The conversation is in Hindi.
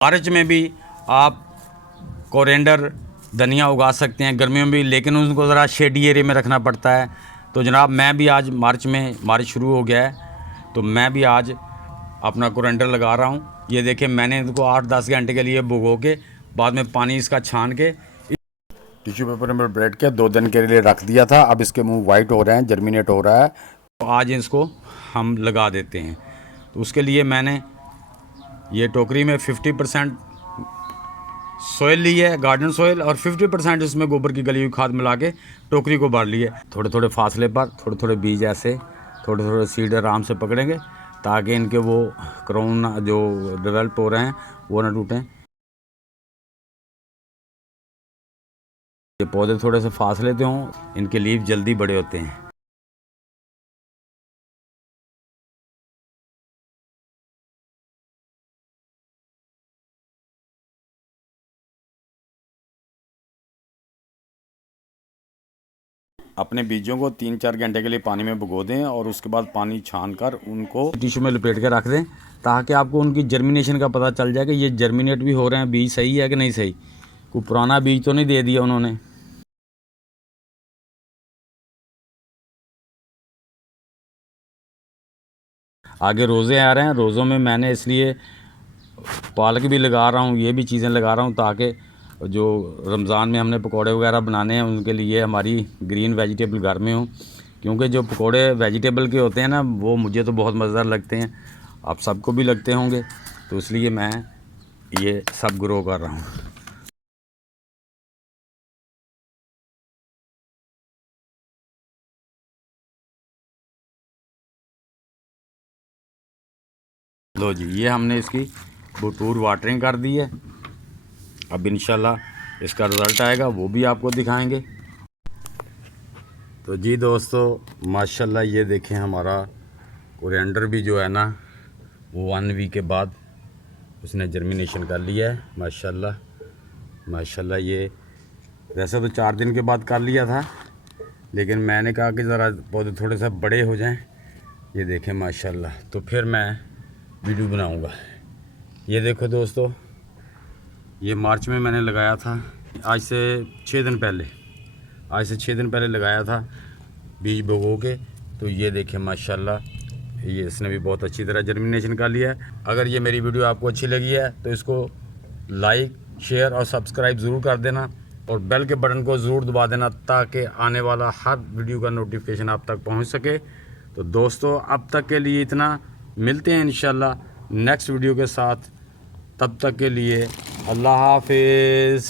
मार्च में भी आप कोरिएंडर धनिया उगा सकते हैं, गर्मियों में भी, लेकिन उनको ज़रा शेडी एरिया में रखना पड़ता है। तो जनाब मैं भी आज मार्च शुरू हो गया है तो मैं भी आज अपना कोरिएंडर लगा रहा हूँ। ये देखें, मैंने इनको 8-10 घंटे के लिए भिगो के बाद में पानी इसका छान के टिश्यू पेपर में ब्रेड के 2 दिन के लिए रख दिया था। अब इसके मुंह वाइट हो रहे हैं, जर्मिनेट हो रहा है, तो आज इसको हम लगा देते हैं। तो उसके लिए मैंने ये टोकरी में 50% सोयल ली है, गार्डन सोयल, और 50% इसमें गोबर की गली हुई खाद मिला के टोकरी को भर ली है। थोड़े थोड़े फासले पर थोड़े थोड़े बीज ऐसे थोड़े थोड़े सीड आराम से पकड़ेंगे ताकि इनके वो क्राउन जो डेवलप हो रहे हैं वो ना टूटें। ये पौधे थोड़े से फासले पे हों, इनके लीफ जल्दी बड़े होते हैं। अपने बीजों को 3-4 घंटे के लिए पानी में भिगो दें और उसके बाद पानी छान कर उनको टिश्यू में लपेट के रख दें ताकि आपको उनकी जर्मिनेशन का पता चल जाए कि ये जर्मिनेट भी हो रहे हैं, बीज सही है कि नहीं सही, कोई पुराना बीज तो नहीं दे दिया उन्होंने। आगे रोज़े आ रहे हैं, रोज़ों में मैंने इसलिए पालक भी लगा रहा हूँ, ये भी चीज़ें लगा रहा हूँ ताकि जो रमज़ान में हमने पकोड़े वगैरह बनाने हैं उनके लिए हमारी ग्रीन वेजिटेबल घर में हो, क्योंकि जो पकोड़े वेजिटेबल के होते हैं ना वो मुझे तो बहुत मज़ेदार लगते हैं, आप सबको भी लगते होंगे, तो इसलिए मैं ये सब ग्रो कर रहा हूँ। लो जी, ये हमने इसकी भरपूर वाटरिंग कर दी है। अब इंशाल्लाह इसका रिज़ल्ट आएगा, वो भी आपको दिखाएंगे। तो जी दोस्तों, माशाल्लाह ये देखें, हमारा कोरिएंडर भी जो है ना वो 1 वीक के बाद उसने जर्मिनेशन कर लिया है। माशाल्लाह माशाल्लाह। ये वैसे तो 4 दिन के बाद कर लिया था, लेकिन मैंने कहा कि ज़रा पौधे थोड़े से बड़े हो जाएं। ये देखें माशाल्लाह, तो फिर मैं वीडियो बनाऊंगा। ये देखो दोस्तों, ये मार्च में मैंने लगाया था, आज से 6 दिन पहले लगाया था बीज भिगो के। तो ये देखें माशाल्लाह, ये इसने भी बहुत अच्छी तरह जर्मिनेशन कर लिया है। अगर ये मेरी वीडियो आपको अच्छी लगी है तो इसको लाइक, शेयर और सब्सक्राइब ज़रूर कर देना और बेल के बटन को ज़रूर दबा देना ताकि आने वाला हर वीडियो का नोटिफिकेशन आप तक पहुंच सके। तो दोस्तों, अब तक के लिए इतना, मिलते हैं इंशाल्लाह नेक्स्ट वीडियो के साथ। तब तक के लिए अल्लाह हाफिज़।